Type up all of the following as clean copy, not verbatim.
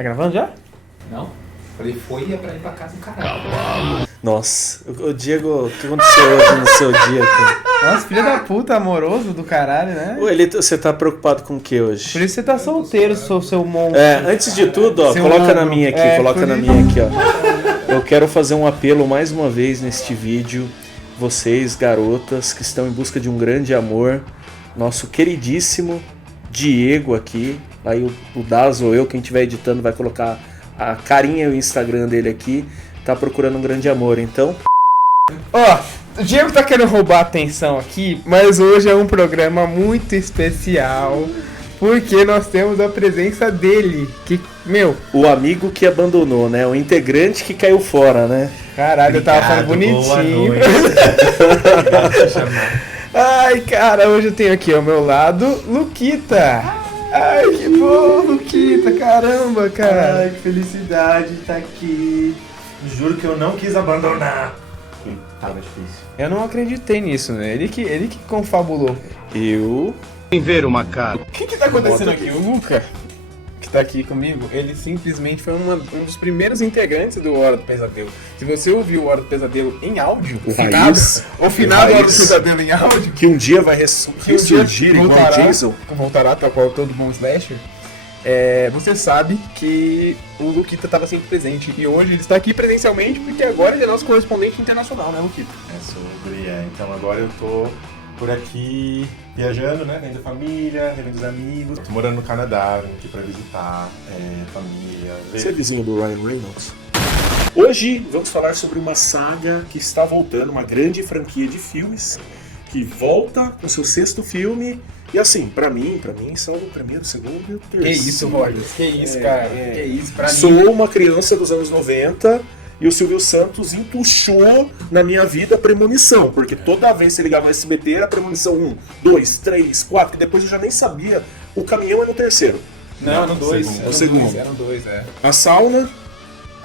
Tá gravando já? Não. Falei, foi e ia pra ir pra casa do caralho. Nossa, o Diego, o que aconteceu hoje no seu dia, cara? Nossa, filho da puta, amoroso do caralho, né? Você tá preocupado com o que hoje? Por isso você tá solteiro, seu monstro. Antes de tudo, ó, Seu coloca ombro. na minha aqui, coloca na minha aqui, ó. Eu quero fazer um apelo mais uma vez neste vídeo. Vocês, garotas, que estão em busca de um grande amor. Nosso queridíssimo Diego aqui. Aí o Daz ou eu, quem estiver editando, vai colocar a carinha e o Instagram dele aqui. Tá procurando um grande amor, então... Ó, o Diego tá querendo roubar a atenção aqui, mas hoje é um programa muito especial, porque nós temos a presença dele, que, meu... O amigo que abandonou, né? O integrante que caiu fora, né? Caralho, eu tava falando bonitinho. Obrigado por chamar. Ai, cara, hoje eu tenho aqui ao meu lado, Luquita. Ai, que bom, Luquita, caramba, cara. Ai, que felicidade de estar aqui. Juro que eu não quis abandonar. Tava difícil. Eu não acreditei nisso, né? Ele que confabulou. Eu... Ver uma cara. O que tá acontecendo aqui? O Luca, que tá aqui comigo, ele simplesmente foi um dos primeiros integrantes do Hora do Pesadelo. Se você ouviu o Hora do Pesadelo em áudio, O Raiz. o final do Hora do Raiz. Pesadelo em áudio, Que um dia vai ressurgir igual o Jason. voltará tal qual todo bom slasher, você sabe que o Luquita estava sempre presente. E hoje ele está aqui presencialmente porque agora ele é nosso correspondente internacional, né, Luquita? Então agora eu tô por aqui viajando, né? Vendo a família, revendo os amigos. Tô morando no Canadá, vim aqui pra visitar família. Você é vizinho do Ryan Reynolds? Hoje vamos falar sobre uma saga que está voltando, uma grande franquia de filmes que volta com seu 6º filme. E assim, pra mim são o primeiro, o segundo e o terceiro. Que isso, Roger? Que isso, cara? Que isso, pra mim. Sou uma criança dos anos 90 e o Silvio Santos empuxou na minha vida a Premonição, porque toda vez que você ligava no SBT era Premonição 1, 2, 3, 4, que depois eu já nem sabia. O caminhão é no terceiro. Não, no 2. No segundo. Eram 2, A sauna,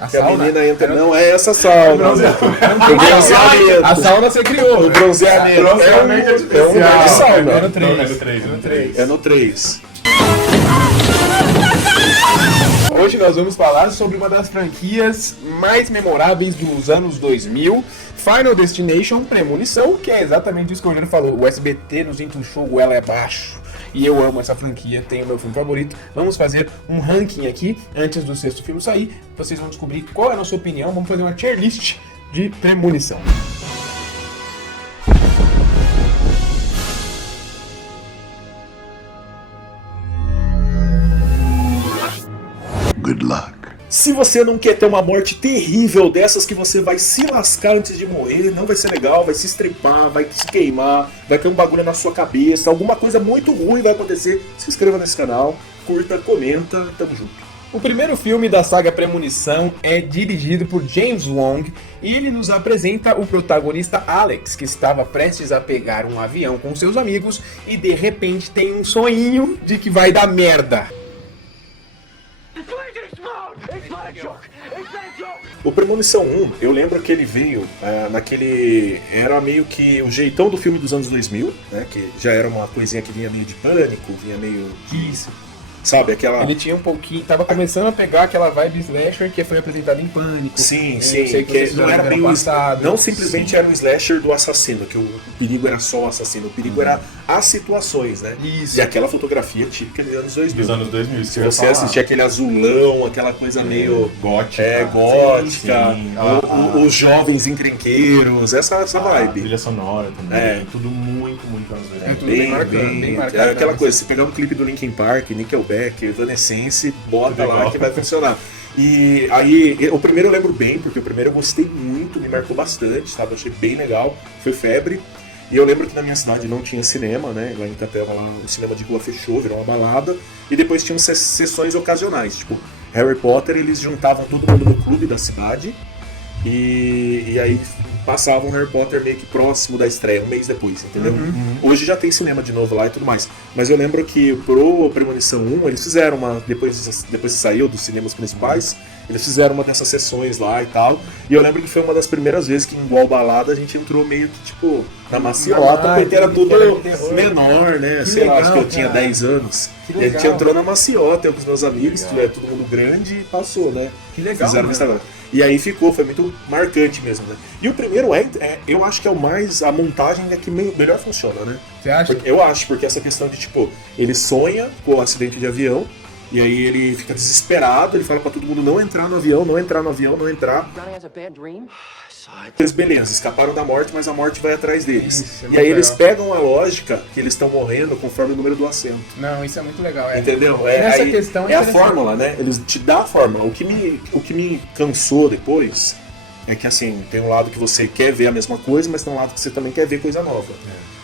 A que a sauna? menina entra. Não, é essa sauna. O bronzeamento. A sauna você criou. O bronzeamento. Bronzeamento É um lugar de sauna. É no 3. É no 3, é no 3. É no 3. Hoje nós vamos falar sobre uma das franquias mais memoráveis dos anos 2000, Final Destination Premonição, que é exatamente isso que o Juliano falou. O SBT nos entuchou ela é baixo. E eu amo essa franquia, tenho o meu filme favorito. Vamos fazer um ranking aqui, antes do 6º filme sair. Vocês vão descobrir qual é a nossa opinião. Vamos fazer uma tier list de Premonição. Good luck. Se você não quer ter uma morte terrível dessas que você vai se lascar antes de morrer, não vai ser legal, vai se estrepar, vai se queimar, vai ter um bagulho na sua cabeça, alguma coisa muito ruim vai acontecer, se inscreva nesse canal, curta, comenta, tamo junto. O primeiro filme da saga Premonição é dirigido por James Wong e ele nos apresenta o protagonista Alex, que estava prestes a pegar um avião com seus amigos e de repente tem um sonho de que vai dar merda. O Premonição 1, eu lembro que ele veio naquele... Era meio que o jeitão do filme dos anos 2000, né? Que já era uma coisinha que vinha meio de pânico, vinha meio... Isso. Sabe, aquela... Ele tinha um pouquinho, tava começando a pegar aquela vibe slasher que foi apresentada em Pânico. Sim, Eu sim, sei que vocês não já era viram meio... passado. Não simplesmente era o slasher do assassino, que o perigo era só o assassino, o perigo era as situações, né? Isso. E aquela fotografia típica dos anos 2000. Dos anos 2000. Se você assistir aquele azulão, aquela coisa meio... gótica. gótica, Sim, os jovens encrenqueiros, essa a vibe. trilha sonora também. É. Tudo muito, muito anos 2000. É tudo bem marcado, bem marcado. É aquela né? coisa, se pegar um clipe do Linkin Park, Nickelback, Evanescence, bota Tudo lá igual. que vai funcionar. E aí, o primeiro eu lembro bem, porque o primeiro eu gostei muito, me marcou bastante, sabe? Eu achei bem legal, foi febre. E eu lembro que na minha cidade não tinha cinema, né? Lá em Itapeva, lá, o cinema de rua fechou, virou uma balada. E depois tinham sessões ocasionais, tipo, Harry Potter, eles juntavam todo mundo no clube da cidade. E aí passavam Harry Potter meio que próximo da estreia, um mês depois, entendeu? Hoje já tem cinema de novo lá e tudo mais. Mas eu lembro que pro Premonição 1, eles fizeram uma. Depois que saiu dos cinemas principais, eles fizeram uma dessas sessões lá e tal. E eu lembro que foi uma das primeiras vezes que em igual balada a gente entrou meio que, tipo, na maciota, porque era tudo menor, né? Sei lá, acho que eu tinha 10 anos. E a gente entrou na maciota, eu com os meus amigos, todo mundo grande, e passou, né? Que legal, Fizeram no Instagram. E aí foi muito marcante mesmo, né? E o primeiro eu acho que é o mais, a montagem é que melhor funciona, né? Você acha? Eu acho, porque essa questão de, tipo, ele sonha com o acidente de avião, e aí ele fica desesperado, ele fala pra todo mundo não entrar no avião, não entrar no avião, não entrar. Eles, beleza, escaparam da morte, mas a morte vai atrás deles. Isso, e aí eles legal. pegam a lógica que eles estão morrendo conforme o número do assento. Não, isso é muito legal. Entendeu? Nessa Aí, questão é a interessante. fórmula, né? Eles te dão a fórmula. O que me cansou depois é que, assim, tem um lado que você quer ver a mesma coisa, mas tem um lado que você também quer ver coisa nova.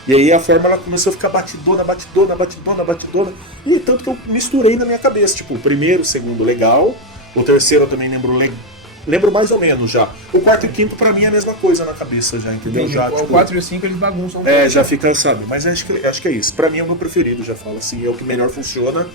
E aí a fórmula começou a ficar batidona. E tanto que eu misturei na minha cabeça. Tipo, o primeiro, o segundo, legal. O terceiro eu também lembro mais ou menos já. O quarto e o quinto, pra mim, é a mesma coisa na cabeça já, entendeu? Entendi. Já, O tipo, 4 e o 5 eles bagunçam. já fica, sabe? Mas acho que é isso. Pra mim é o meu preferido, já falo assim. É o que melhor funciona.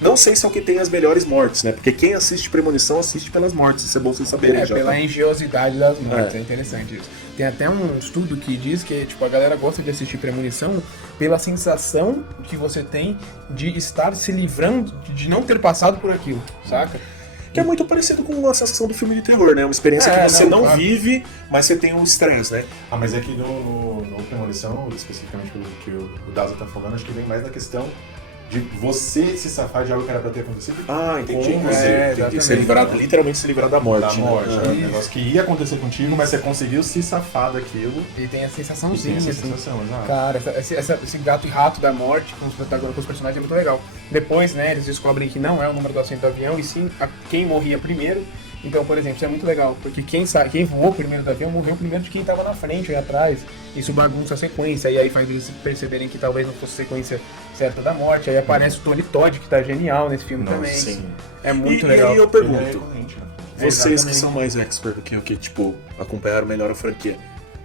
Não sei se é o que tem as melhores mortes, né? Porque quem assiste Premonição assiste pelas mortes. Isso é bom vocês saberem já. Pela Tá? engenhosidade das mortes, é interessante isso. Tem até um estudo que diz que tipo, a galera gosta de assistir Premonição pela sensação que você tem de estar se livrando, de não ter passado por aquilo, saca? Que é muito parecido com a sensação do filme de terror, né? Uma experiência que você não vive, mas você tem um estresse, né? Ah, mas é que no Premonição, especificamente pelo que o Daza tá falando, acho que vem mais da questão de você se safar de algo que era pra ter acontecido. Ah, entendi. Com Você se livrar, literalmente se livrar da morte. Da morte. Né? É um negócio que ia acontecer contigo, mas você conseguiu se safar daquilo. E tem a E sensaçãozinha, tem essa assim. sensação, exato. Cara, esse gato e rato da morte com os protagonistas, com os personagens é muito legal. Depois, né, eles descobrem que não é o número do assento do avião, e sim quem morria primeiro. Então, por exemplo, isso é muito legal, porque quem voou primeiro do avião morreu primeiro de quem estava na frente e atrás. Isso bagunça a sequência, e aí faz eles perceberem que talvez não fosse a sequência certa da morte. Aí aparece o Tony Todd, que tá genial nesse filme também. Sim. É muito E legal. aí eu Ele é pergunto, recorrente, né? vocês que Exatamente. são mais expert do que eu, que tipo, acompanharam melhor a franquia,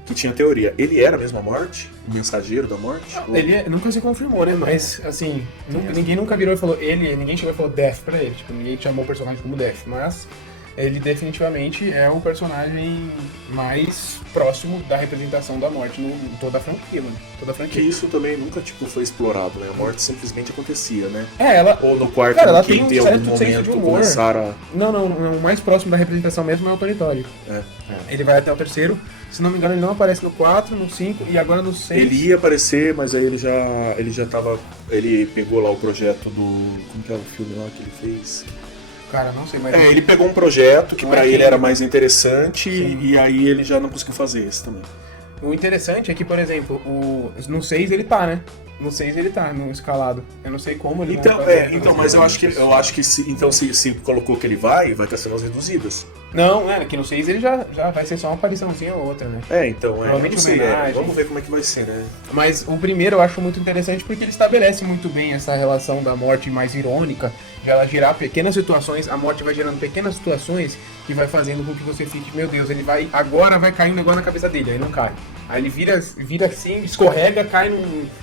que tinha teoria, ele era mesmo a morte? O mensageiro da morte? Ou- Ele nunca se confirmou, né? Mas, assim, ninguém nunca virou e falou ninguém chegou e falou Death pra ele. Tipo, ninguém chamou o personagem como Death, mas ele definitivamente é o personagem mais próximo da representação da morte em toda a franquia, mano. Toda a Que franquia. isso também nunca, tipo, foi explorado, né? A morte simplesmente acontecia, né? Ela... Ou no quarto, Cara, ela no tem um quinto, em algum certo senso de momento humor. começaram a... Não, o mais próximo da representação mesmo é o Tony Todd. Ele vai até o terceiro. Se não me engano, ele não aparece no 4, no 5 e agora no 6. Ele ia aparecer, mas aí ele já tava... Ele pegou lá o projeto do... Como que é o filme lá que ele fez? Cara, não sei, mas... Ele pegou um projeto que Não pra é ele que- era mais interessante Sim. e aí ele já não conseguiu fazer esse também. O interessante é que, por exemplo, no 6 ele tá, né? No 6 ele tá, no escalado. Eu não sei como ele Então, vai fazer. mas eu acho que se colocou que ele vai ter cenas reduzidas. Não, que no 6 ele já vai ser só uma apariçãozinha ou outra, né? Provavelmente não sei, sei, homenagem. vamos ver como é que vai ser, né? Mas o primeiro eu acho muito interessante porque ele estabelece muito bem essa relação da morte mais irônica, de ela gerar pequenas situações, a morte vai gerando pequenas situações que vai fazendo com que você fique, meu Deus, agora vai cair um negócio na cabeça dele, aí não cai. Aí ele vira assim, escorrega, cai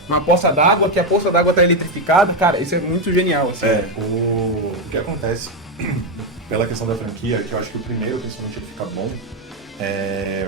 numa poça d'água, que a poça d'água tá eletrificada, cara, isso é muito genial, assim. O que acontece, pela questão da franquia, que eu acho que o primeiro, principalmente, ele fica bom, é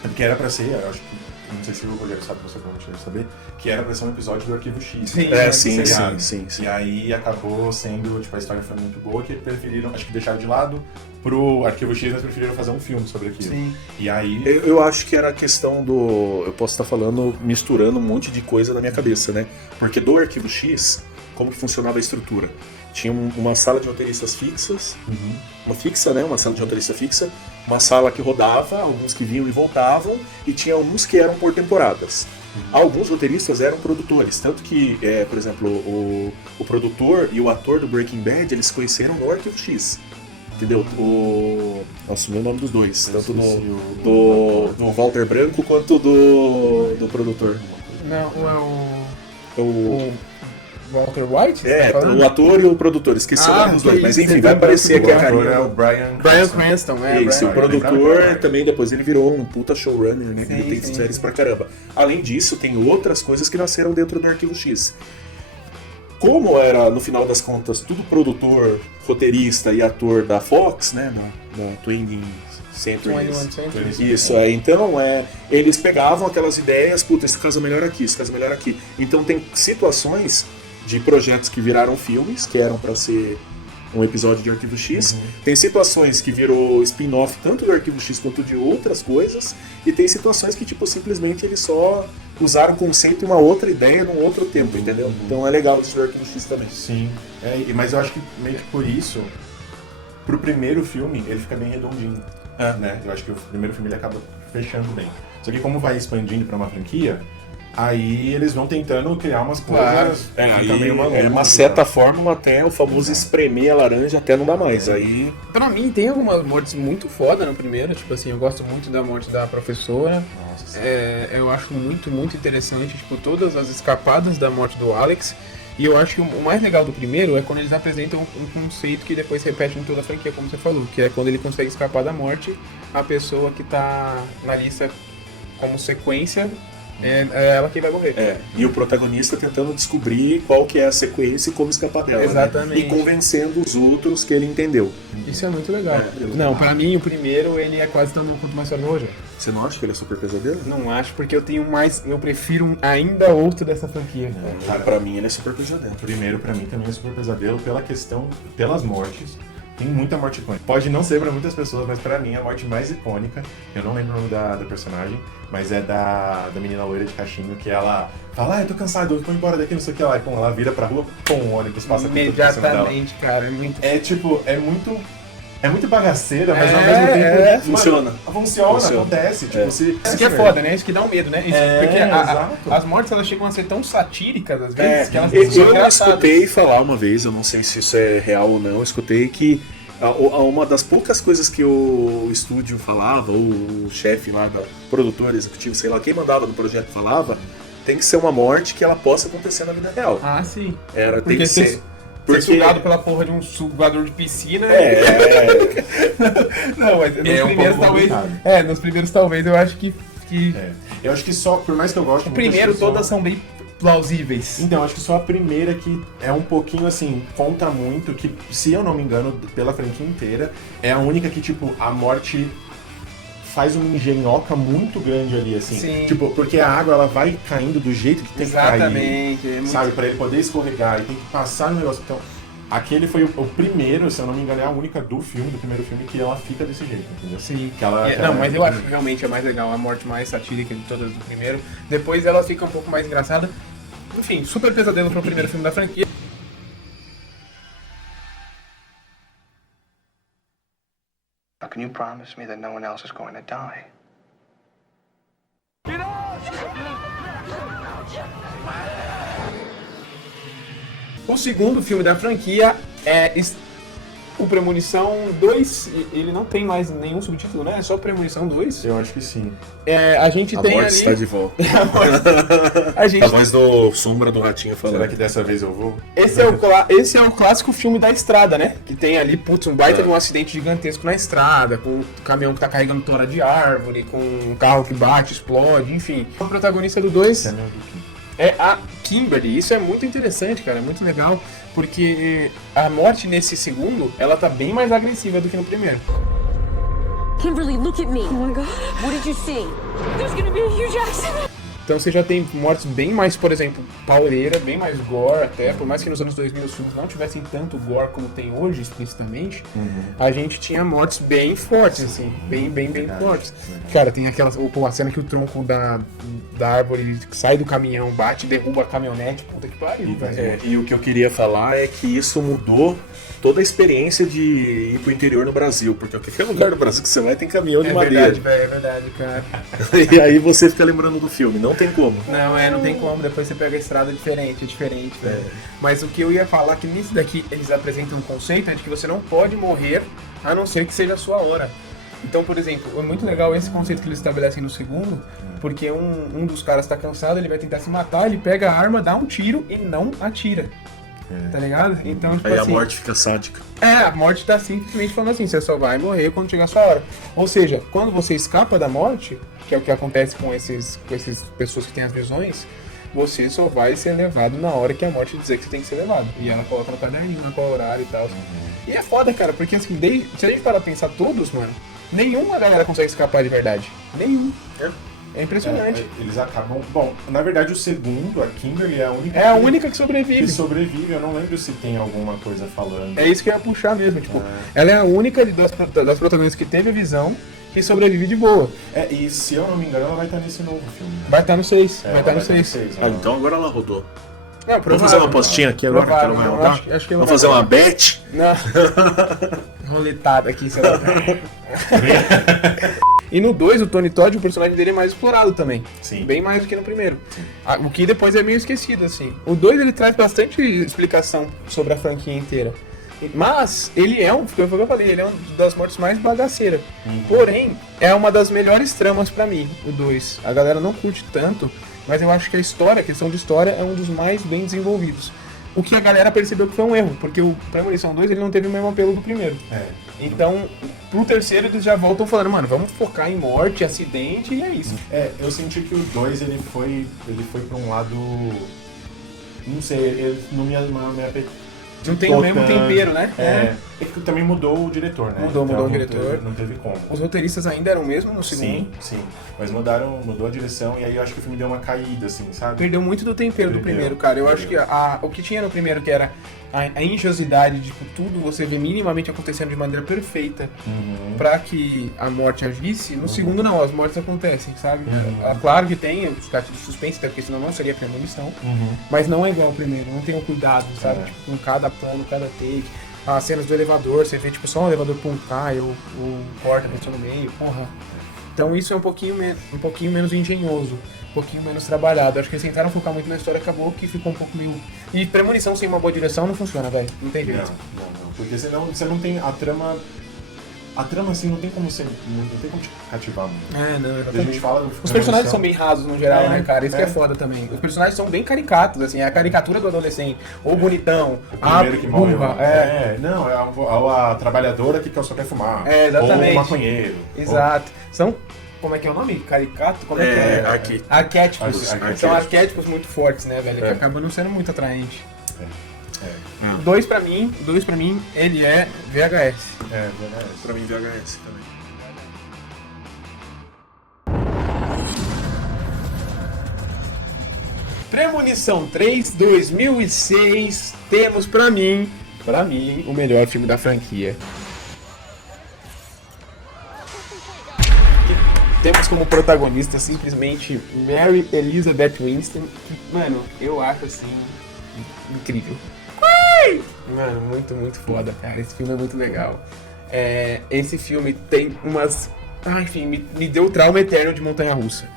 porque era pra ser, eu acho que, não sei se o Rogério sabe, você provavelmente deve saber, que era pra ser um episódio do Arquivo X. Sim, né? sim, Seriado. sim. E aí acabou sendo, tipo, a história foi muito boa, que preferiram, acho que deixaram de lado pro Arquivo X, mas preferiram fazer um filme sobre aquilo. Sim. E aí... Eu acho que era a questão do... Eu posso estar falando, misturando um monte de coisa na minha cabeça, né? Porque do Arquivo X, como que funcionava a estrutura? Tinha uma sala de roteiristas fixas, uma fixa, né? Uma sala de roteirista fixa, uma sala que rodava, alguns que vinham e voltavam, e tinha alguns que eram por temporadas. Alguns roteiristas eram produtores, tanto que, por exemplo, o produtor e o ator do Breaking Bad, eles se conheceram no Arquivo X. Entendeu? Nossa, o nome dos dois, tanto do Walter Branco quanto do produtor. Não, O, o Walter White? você tá falando? o ator e o produtor, esqueci o nome dos dois, mas enfim, vai aparecer aqui a ator carinha. é o Brian Brian Cranston, Isso, o Brian. produtor também depois ele virou um puta showrunner, né? Sim, Ele tem sim. séries pra caramba. Além disso, tem outras coisas que nasceram dentro do Arquivo X. como era, no final das contas, tudo produtor, roteirista e ator da Fox, né, da 20th Century. 21st Century. Isso, então, eles pegavam aquelas ideias, puta, esse casa melhor aqui, esse casa melhor aqui. Então tem situações de projetos que viraram filmes, que eram pra ser um episódio de Arquivo X. Tem situações que virou spin-off tanto do Arquivo X quanto de outras coisas, e tem situações que, tipo, simplesmente eles só usaram o conceito e uma outra ideia num outro tempo, entendeu? Então é legal isso do Arquivo X também. Sim, mas eu acho que meio que por isso, pro primeiro filme, ele fica bem redondinho, né? Eu acho que o primeiro filme ele acaba fechando bem. Só que como vai expandindo pra uma franquia, aí eles vão tentando criar umas coisas. Aí meio maluco, é uma certa fórmula até o famoso espremer a laranja até não dá mais. Aí Pra mim, tem algumas mortes muito foda no primeiro. Tipo assim, eu gosto muito da morte da professora. Nossa, Eu acho muito, muito interessante, tipo, todas as escapadas da morte do Alex. E eu acho que o mais legal do primeiro é quando eles apresentam um conceito que depois se repete em toda a franquia, como você falou. Que é quando ele consegue escapar da morte, a pessoa que tá na lista como sequência é ela que vai morrer. E o protagonista tentando descobrir qual que é a sequência e como escapar dela. Exatamente. Né? E convencendo os outros que ele entendeu. Isso é muito legal. Não, pra mim, o primeiro, ele é quase tão bom quanto uma história do Rogério. Você não acha que ele é super pesadelo? Não acho, porque eu prefiro ainda outro dessa franquia. Pra mim ele é super pesadelo. O primeiro, pra mim, também é super pesadelo pelas mortes. Tem muita morte icônica. Pode não ser pra muitas pessoas, mas pra mim a morte mais icônica, eu não lembro o nome da personagem, mas é da menina loira de cachinho, que ela fala, eu tô cansado, eu tô embora daqui, não sei o que lá. E pum, ela vira pra rua, pum, o ônibus passa por cima dela. Imediatamente, cara, é muito... É muito bagaceira, mas ao mesmo tempo... Funciona. Funciona, acontece. Tipo, Isso que é foda, né? Isso que dá um medo, né? Porque exato. as mortes, elas chegam a ser tão satíricas, às vezes, que elas eu são engraçadas. escutei falar uma vez, eu não sei se isso é real ou não, eu escutei que uma das poucas coisas que o estúdio falava, ou o chefe lá, da produtor executivo, sei lá, quem mandava no projeto falava, tem que ser uma morte que ela possa acontecer na vida real. Ah, sim. Tem que ser. Ser sugado pela porra de um sugador de piscina. Não, mas nos primeiros talvez. Nos primeiros talvez eu acho que. Eu acho que só, por mais que eu goste. O primeiro todas são bem plausíveis. Então, acho que só a primeira que é um pouquinho assim, conta muito, que se eu não me engano, pela franquia inteira, é a única que, tipo, a morte faz uma engenhoca muito grande ali, assim. Sim. Tipo, porque a água, ela vai caindo do jeito que tem que cair. Exatamente. Sabe, pra ele poder escorregar e tem que passar no negócio. Então, aquele foi o primeiro, se eu não me engano, é a única do primeiro filme, que ela fica desse jeito, entendeu? Sim. Mas eu acho que realmente é mais legal, a morte mais satírica de todas do primeiro. Depois ela fica um pouco mais engraçada. Enfim, super pesadelo pro primeiro filme da franquia. Now, can you promise me that no one else is going to die? O segundo filme da franquia é o Premonição 2. Ele não tem mais nenhum subtítulo, né? É só Premonição 2. Eu acho que sim. A gente tem morte ali... está de volta. A gente... A voz do Sombra do Ratinho falando. Será que dessa vez eu vou? Esse é o clássico filme da estrada, né? Que tem ali, um baita de um acidente gigantesco na estrada, com o caminhão que tá carregando tora de árvore, com um carro que bate, explode, enfim. O protagonista do 2 é a Kimberly. Isso é muito interessante, cara, é muito legal, porque a morte nesse segundo, ela tá bem mais agressiva do que no primeiro. Kimberly, look at me. Oh my God. What did you see? There's gonna be a huge accident. Então você já tem mortes bem mais, por exemplo, pauleira, bem mais gore até, por mais que nos anos 2000 os filmes não tivessem tanto gore como tem hoje, explicitamente, a gente tinha mortes bem fortes, assim, bem fortes. Cara, tem a cena que o tronco da árvore sai do caminhão, bate, derruba a caminhonete, puta que pariu. E o que eu queria falar é que isso mudou toda a experiência de ir pro interior no Brasil, porque qualquer lugar do Brasil que você vai tem caminhão de madeira. É verdade, cara. E aí você fica lembrando do filme, não tem como. Não tem como, depois você pega a estrada diferente, velho. Mas o que eu ia falar é que nisso daqui eles apresentam um conceito de que você não pode morrer a não ser que seja a sua hora. Então, por exemplo, é muito legal esse conceito que eles estabelecem no segundo, porque um dos caras tá cansado, ele vai tentar se matar, ele pega a arma, dá um tiro e não atira. Tá ligado? Então, tipo aí assim, a morte fica sádica. a morte tá simplesmente falando assim, você só vai morrer quando chegar a sua hora. Ou seja, quando você escapa da morte, que é o que acontece com essas pessoas que têm as visões, você só vai ser levado na hora que a morte dizer que você tem que ser levado. E ela coloca no caderninho, qual horário e tal. E é foda, cara, porque assim, se a gente parar pra pensar todos, mano, nenhuma galera consegue escapar de verdade. Nenhum. É impressionante. Eles acabam... Bom, na verdade o segundo, a Kimberly, é a única... É a única que sobrevive. que sobrevive. Eu não lembro se tem alguma coisa falando. É isso que eu ia puxar mesmo, tipo, ela é a única das protagonistas que teve a visão que sobrevive de boa. E se eu não me engano, ela vai estar nesse novo filme. Né? Vai estar no 6, vai estar no ela 6. 6. Então agora ela rodou. Não, Vamos fazer uma apostinha aqui agora que ela vai rodar? Acho que Vamos fazer uma bet? Não. Roletada aqui, sei lá. E no 2, o Tony Todd, o personagem dele é mais explorado também. Sim. Bem mais do que no primeiro. O que depois é meio esquecido, assim. O 2, ele traz bastante explicação sobre a franquia inteira. Mas, ele é foi o que eu falei, ele é uma das mortes mais bagaceiras. Porém, é uma das melhores tramas pra mim, o 2. A galera não curte tanto, mas eu acho que a questão de história, é um dos mais bem desenvolvidos. O que a galera percebeu que foi um erro, porque o Premonição 2 ele não teve o mesmo apelo do primeiro. Então, pro terceiro eles já voltam falando, mano, vamos focar em morte, acidente e é isso. Eu senti que o 2 ele foi pra um lado... Não sei, ele não me Não tem o mesmo tempero, né? É que também mudou o diretor, né? Mudou o diretor. Não teve como. Os roteiristas ainda eram o mesmo no segundo. Sim. Mas mudou a direção e aí eu acho que o filme deu uma caída, assim, sabe? Perdeu muito do tempero do primeiro, cara. Eu acho que o que tinha no primeiro, que era a engenhosidade de tipo, tudo você vê minimamente acontecendo de maneira perfeita pra que a morte agisse, no segundo não, as mortes acontecem, sabe? Claro que tem os gatilhos de suspense, até porque senão não seria premonição, mas não é igual ao primeiro, não tem o cuidado, sabe? Tipo, com cada plano, cada take. As cenas do elevador, você vê tipo só um elevador cai, o corta no meio, porra. Então isso é um pouquinho menos engenhoso, um pouquinho menos trabalhado. Acho que eles tentaram focar muito na história, acabou que ficou um pouco meio... E premonição sem uma boa direção não funciona, velho. Não tem jeito. Não. Porque senão você não tem a trama... A trama, assim, não tem como te cativar muito. Não, exatamente. A gente fala Os personagens são bem rasos no geral, né, cara? Isso que é foda também. Os personagens são bem caricatos, assim, é a caricatura do adolescente. Ou bonitão, o primeiro que morre. Não, é a trabalhadora que só quer fumar. Exatamente. Ou o maconheiro. Exato. São... Como é que é o nome? Caricato? Como é que é? Arquétipos. São arquétipos muito fortes, né, velho? Que acabam não sendo muito atraente. 2 pra mim, ele é VHS. VHS. Pra mim, VHS também. Premonição 3, 2006, temos pra mim, o melhor filme da franquia. Temos como protagonista simplesmente Mary Elizabeth Winstead, que, mano, eu acho assim, incrível. Mano, muito, muito foda, cara. Esse filme é muito legal. Esse filme tem umas... enfim, me deu trauma eterno de montanha-russa.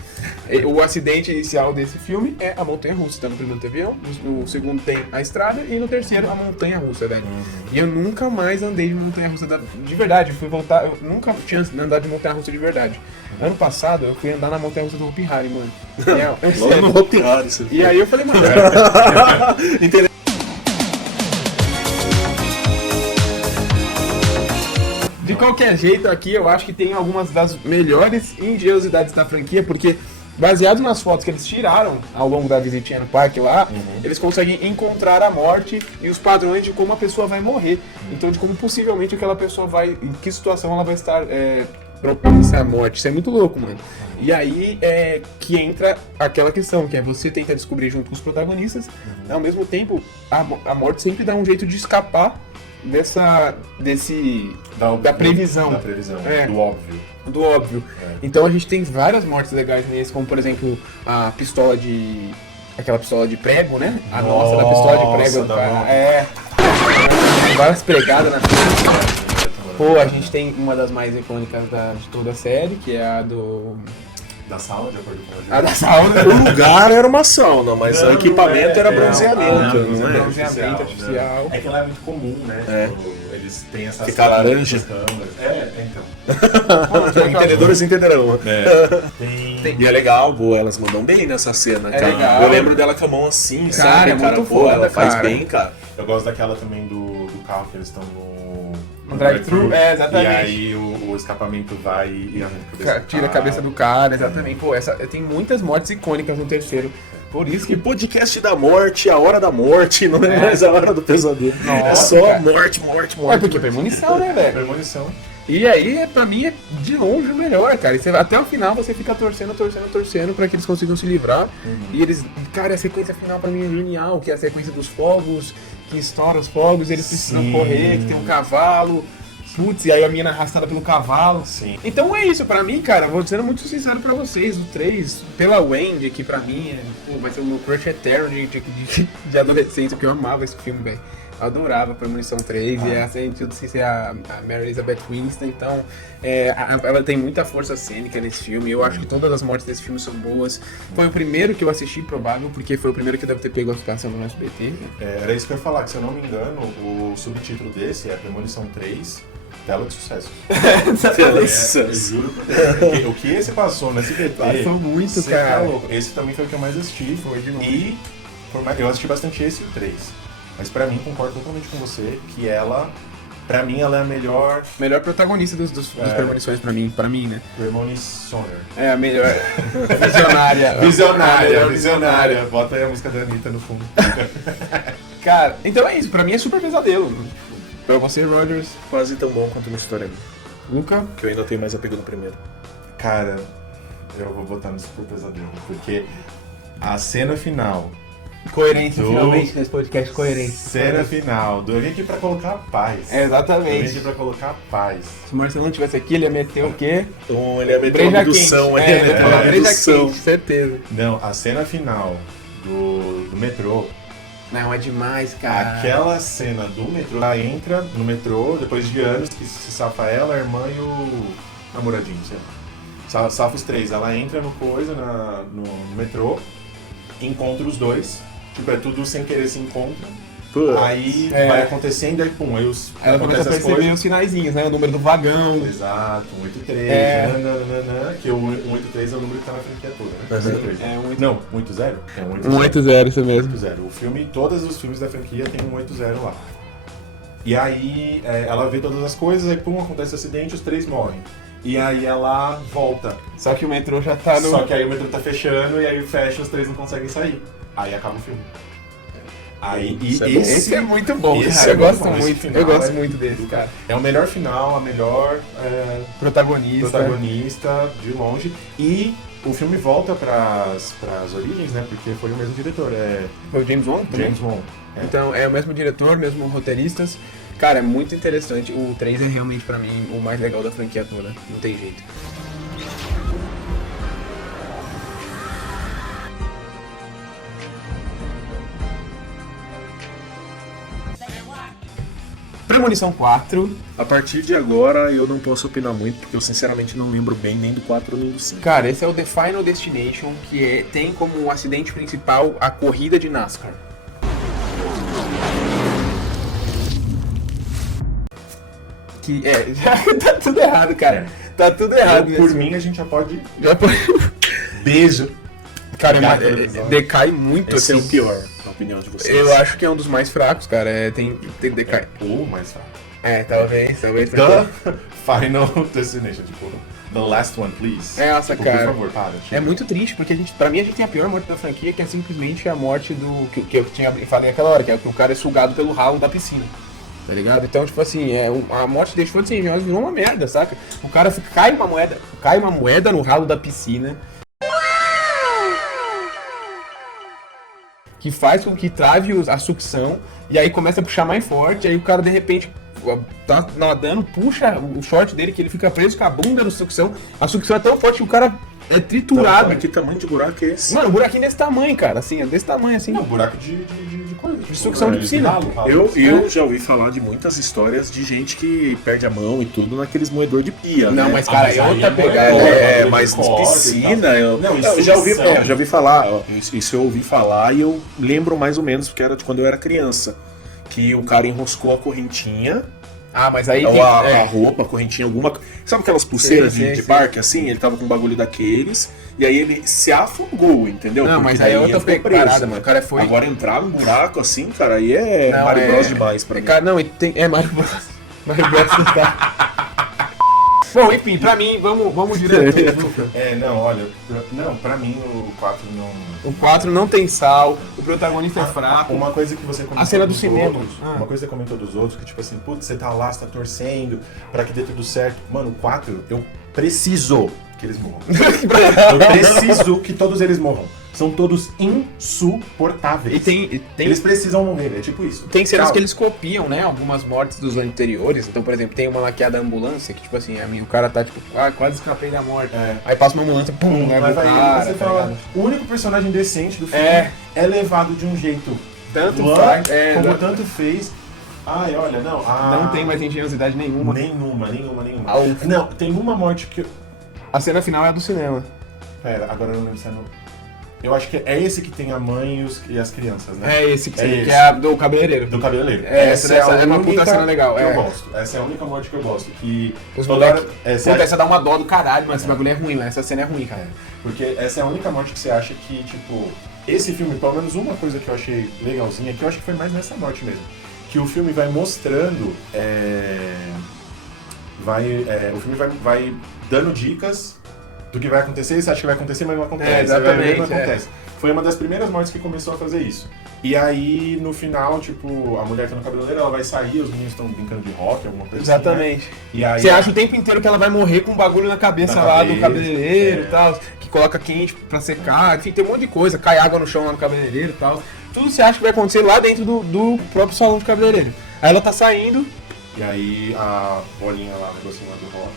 O acidente inicial desse filme é a montanha-russa. Então, no primeiro tem avião, no segundo tem a estrada e no terceiro a montanha-russa, velho. E eu nunca mais andei de montanha-russa de verdade. Eu nunca tinha andado de montanha-russa de verdade. Ano passado eu fui andar na montanha-russa do Hopi Hari, mano. Logo no Hopi Hari, você E aí eu falei, mano... Entendeu? De qualquer jeito, aqui eu acho que tem algumas das melhores engenhosidades da franquia, porque baseado nas fotos que eles tiraram ao longo da visitinha no parque lá, eles conseguem encontrar a morte e os padrões de como a pessoa vai morrer. Então, de como possivelmente aquela pessoa vai, em que situação ela vai estar propensa à morte. Isso é muito louco, mano. E aí é que entra aquela questão, que é você tenta descobrir junto com os protagonistas, ao mesmo tempo a morte sempre dá um jeito de escapar da previsão. Da previsão, do óbvio. Do óbvio. Então a gente tem várias mortes legais nesse, como por exemplo a pistola de... aquela pistola de prego, né? A nossa da pistola de prego do cara. Várias pregadas na frente. Pô, a gente tem uma das mais icônicas de toda a série, que é a do... Da sauna, de acordo com a da sauna. O lugar era uma sauna, mas o equipamento era bronzeamento. Bronzeamento artificial. É que lá é muito comum, né? Tipo, eles têm essas... Ficar laranja. Então. Entendedores entenderão. E é legal, boa, elas mandam bem nessa cena, cara. Legal. Eu lembro dela com a mão assim, Cara, sabe? é muito Pô, foda, ela faz cara. bem, cara. Eu gosto daquela também do carro que eles estão no drive-thru, exatamente. E aí o escapamento vai e arranca a cabeça do tira a cabeça do cara, exatamente. Pô, tem muitas mortes icônicas no terceiro. Por isso que O podcast da morte, a hora da morte, não é mais a hora do pesadelo. É só cara. morte. É porque é premonição, né, velho? Premonição. E aí, pra mim, é de longe o melhor, cara. E até o final você fica torcendo pra que eles consigam se livrar. E eles, cara, a sequência final pra mim é genial, que é a sequência dos fogos, que estoura os fogos, eles precisam correr, que tem um cavalo. Putz, e aí a mina arrastada pelo cavalo. Sim. Então é isso, pra mim, cara, vou sendo muito sincero pra vocês, o 3, pela Wendy, que pra mim vai ser o meu crush eterno de adolescência, porque eu amava esse filme, velho. Eu adorava a Premonição 3 e assim, tudo sem ser a Mary Elizabeth Winstead, então ela tem muita força cênica nesse filme. Eu acho que todas as mortes desse filme são boas. Foi o primeiro que eu assisti, provável, porque foi o primeiro que deve ter pego a ficação no SBT. Era isso que eu ia falar, que se eu não me engano, o subtítulo desse é Premonição 3, Tela de Sucesso. Eu juro por Deus. O que esse passou no SBT... Passou muito, cê cara. tá louco. Esse também foi o que eu mais assisti. Foi de novo. E eu assisti bastante esse e o 3. Mas pra mim, concordo totalmente com você, que ela... Pra mim, ela é a melhor... Melhor protagonista dos Premonições pra mim, né? Premonitioner. É a melhor visionária. Bota aí a música da Anitta no fundo. Cara, então é isso, pra mim é super pesadelo. Pra você, Rogers, Quase tão bom quanto uma história minha. Luca. Que eu ainda tenho mais apego no primeiro. Cara, eu vou botar no super pesadelo, porque a cena final... Coerência, Do- finalmente, nesse podcast, coerência. Cena final. Eu vim aqui pra colocar paz. É, exatamente. Eu vim aqui pra colocar paz. Se o Marcelo não tivesse aqui, ele ia meter o quê? Então ele ia meter uma Breja abdução, quente. ele ia É, meter uma uma breja abdução. quente, certeza. Não, a cena final do metrô, Não, é demais, cara. aquela cena do metrô, ela entra no metrô, depois de anos que se safa ela, a irmã e o namoradinho, sei lá. Safa os três, ela entra no no metrô, encontra os dois, tipo, é tudo sem querer se encontra. Aí vai acontecendo, aí pum, aí Ela começa a acontece as perceber coisas. os sinaizinhos, né? O número do vagão. Exato, 183, É. nananana, que o 183 é o número que tá na franquia toda, né? 183. É, 180. Não, 180? É 180. 180, isso mesmo. 180. O filme, todos os filmes da franquia tem 180 lá. E aí ela vê todas as coisas, aí pum, acontece o acidente, os três morrem. E aí ela volta. Só que o metrô já tá no... Só que aí o metrô tá fechando e aí fecha, os três não conseguem sair. Aí acaba o filme. Aí, e Esse é muito bom, esse cara. é Eu gosto muito bom. Esse muito. final Eu gosto é muito desse, cara. É o melhor final, a melhor protagonista de longe. E o filme volta pras origens, né? Porque foi o mesmo diretor, Foi o James Wan também? James Wan. Então, é o mesmo diretor, mesmo roteiristas. Cara, é muito interessante. O 3 é realmente, pra mim, o mais legal da franquia toda. Não tem jeito. Premonição 4. A partir de agora eu não posso opinar muito, porque eu sinceramente não lembro bem nem do 4 nem do 5. Cara, esse é o The Final Destination, que tem como acidente principal a corrida de NASCAR. Que tá tudo errado, cara. Tá tudo errado. Por mim, a gente já pode... Já pode... Beijo. Cara, Obrigado mas, pelo episódio. decai muito, Esse é assim. o pior, na opinião de vocês. Eu acho que é um dos mais fracos, cara. Tem decai. Ou mais fraco. Talvez. The Final Destination, tipo... The last one, please. Nossa, tipo, cara. Por favor, para. Tipo. É muito triste, porque pra mim a gente tem a pior morte da franquia, que é simplesmente a morte do... Que eu falei aquela hora, que é que o cara é sugado pelo ralo da piscina. Tá ligado? Então, tipo assim, a morte dele foi assim, virou uma merda, saca? O cara cai uma moeda no ralo da piscina. Que faz com que trave a sucção, e aí começa a puxar mais forte, aí o cara de repente tá nadando, puxa o short dele, que ele fica preso com a bunda na sucção. A sucção é tão forte que o cara é triturado. Mas que tamanho de buraco é esse? Mano, um buraquinho desse tamanho, cara, assim, é desse tamanho, assim. Não, buraco de coisa. De sucção de piscina. Eu já ouvi falar de muitas histórias de gente que perde a mão e tudo naqueles moedor de pia. Não, né? mas cara, é outra pegada. Mas piscina, eu isso já ouvi, são- já ouvi falar, isso eu ouvi falar e eu lembro mais ou menos, porque era de quando eu era criança, que o cara enroscou a correntinha, Ah, mas aí ou tem... a roupa, a correntinha, alguma... Sabe aquelas pulseiras Sei, de sei. parque, assim? Ele tava com um bagulho daqueles, e aí ele se afogou, entendeu? Não, Porque mas aí é daí outra ele ficou preso, parada, né? mano. O cara foi... Agora entrar num buraco assim, cara, aí é Não, Mario Bros demais pra mim. Cara, não, e tem... É Mario Bros. Mario Bros não tá... Bom, enfim, pra mim, vamos direto. Não, olha, pra mim o 4 não... O 4 não tem sal, o protagonista é fraco. Uma coisa que você comentou A cena do dos cinema. outros, uma coisa que você comentou dos outros, que tipo assim, putz, você tá lá, você tá torcendo pra que dê tudo certo. Mano, o 4, eu preciso que eles morram. Eu preciso que todos eles morram. São todos insuportáveis. E tem Eles precisam morrer, é tipo isso. Tem cenas Tchau. que eles copiam, né? Algumas mortes dos anteriores. Então, por exemplo, tem uma lá que é a da ambulância, que tipo assim, o cara tá tipo, quase escapei da morte. É. Aí passa uma ambulância, pum, leva Mas o aí cara, você tá fala, ligado? o único personagem decente do filme É. é levado de um jeito Tanto blá, faz, como tanto fez. Ai, olha, não. Não tem mais engenhosidade nenhuma. Nenhuma. Ah, o- Não, tem uma morte que. A cena final é a do cinema. Pera, agora eu não lembro se é no. Eu acho que é esse que tem a mãe e as crianças, né? É esse que, É que esse. é a do cabeleireiro. Do cabeleireiro. Essa é uma puta cena legal, Que é. eu gosto. Essa é a única morte que eu gosto. Que Os toda moleques. hora- você Puta, acha- essa dá uma dó do caralho, mas esse bagulho é ruim, né? Essa cena é ruim, cara. Porque essa é a única morte que você acha que, tipo, esse filme, pelo menos uma coisa que eu achei legalzinha, que eu acho que foi mais nessa morte mesmo, que o filme vai mostrando, o filme vai dando dicas do que vai acontecer, você acha que vai acontecer, mas não acontece. Exatamente, Vai ver, não acontece. Foi uma das primeiras mortes que começou a fazer isso. E aí, no final, tipo, a mulher tá no cabeleireiro, ela vai sair, os meninos estão brincando de rock, alguma coisa Exatamente. assim, né? E aí, Você acha o tempo inteiro que ela vai morrer com um bagulho na cabeça Na lá do cabeça, cabeleireiro e é. tal, que coloca quente pra secar, enfim, tem um monte de coisa, cai água no chão lá no cabeleireiro e tal. Tudo você acha que vai acontecer lá dentro do próprio salão de cabeleireiro. Aí ela tá saindo, E aí a bolinha lá, o negocinho lá do rock,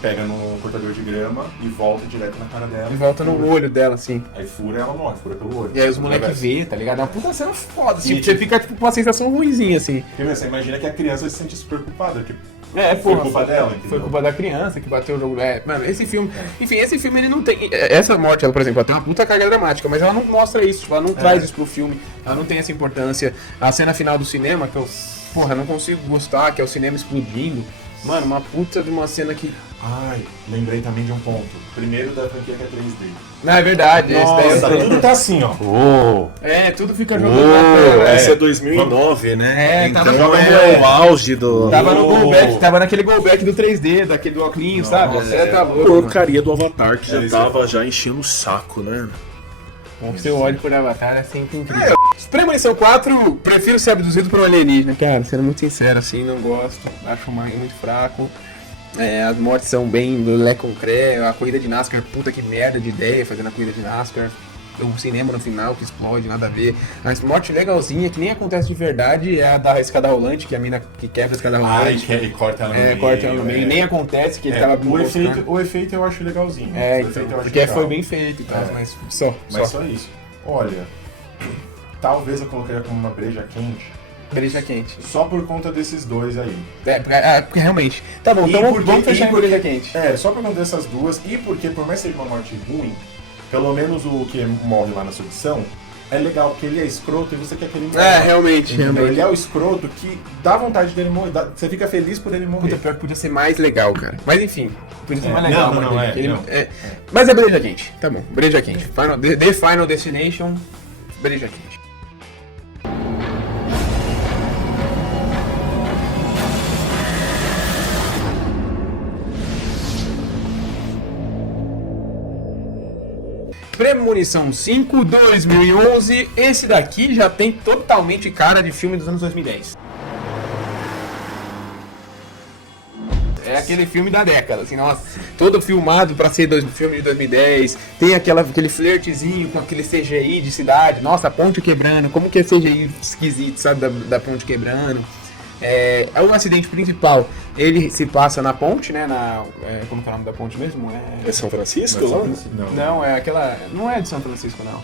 pega no cortador de grama e volta direto na cara dela. e volta no fura. olho dela, assim. Aí fura, ela morre, fura pelo olho. E aí os moleques Atravessa. vê, tá ligado? É uma puta cena foda, assim, E, você fica tipo com uma sensação ruimzinha, assim. Porque, meu, você imagina que a criança se sente super culpada, que É, foi pô, culpa dela, entendeu? Foi culpa da criança que bateu o jogo. Mano, esse filme. Enfim, esse filme ele não tem. Essa morte, ela, por exemplo, ela tem uma puta carga dramática, mas ela não mostra isso, tipo, ela não traz isso pro filme, ela não tem essa importância. A cena final do cinema, que eu, porra, não consigo gostar, que é o cinema explodindo. Mano, uma puta de uma cena que. Ai, lembrei também de um ponto. Primeiro da franquia que é 3D. Não, é verdade, esse daí Nossa, é tudo tá assim, ó. tudo fica jogando na tela. Essa é 2009, né? É, tava Então jogando- é o auge do... Tava no Goldback, tava naquele Goldback do 3D, daquele do óculos, sabe? Você tá louco. mano. porcaria do Avatar, que já isso tava já enchendo o saco, né? O seu ódio por Avatar é sempre incrível. Premonição 4, prefiro ser abduzido por um alienígena. Cara, sendo muito sincero, assim, não gosto. Acho muito fraco. As mortes são bem lé concré. A corrida de NASCAR, puta que merda de ideia, fazendo a corrida de NASCAR. O cinema no final que explode, nada a ver. A morte legalzinha, que nem acontece de verdade, é a da escada rolante, que a mina que quebra a escada rolante. E corta ela no meio. Corta ela no meio. Nem acontece que ele tava o efeito eu acho legalzinho. É, O então, efeito eu acho porque legal. foi bem feito e tal, mas só. Mas só isso. Olha, talvez eu colocaria como uma breja quente, Breja quente. só por conta desses dois aí. Porque realmente. Tá bom, E então porque- vamos fechar e em porque- breja quente. Só por conta dessas duas, e porque por mais que seja uma morte ruim, pelo menos o que morre lá na subção, é legal, porque ele é escroto e você quer que ele morra. Realmente, Entendeu? Ele é o escroto que dá vontade dele morrer, você fica feliz por ele morrer. Puta, pior que podia ser mais legal, cara. Mas enfim, podia ser mais Não, legal. não, mas não, ele- não. ele- Mas é breja quente. Tá bom, breja quente. The Final Destination, breja quente. Premonição 5, 2011. Esse daqui já tem totalmente cara de filme dos anos 2010. É aquele filme da década, assim, nossa, todo filmado pra ser filme de 2010, tem aquele flertezinho com aquele CGI de cidade, nossa, a ponte quebrando, como que é CGI esquisito, sabe, da ponte quebrando. É o acidente principal, ele se passa na ponte, né, como que é o nome da ponte mesmo? É São Francisco? Não. Não, é aquela, não é de São Francisco, não.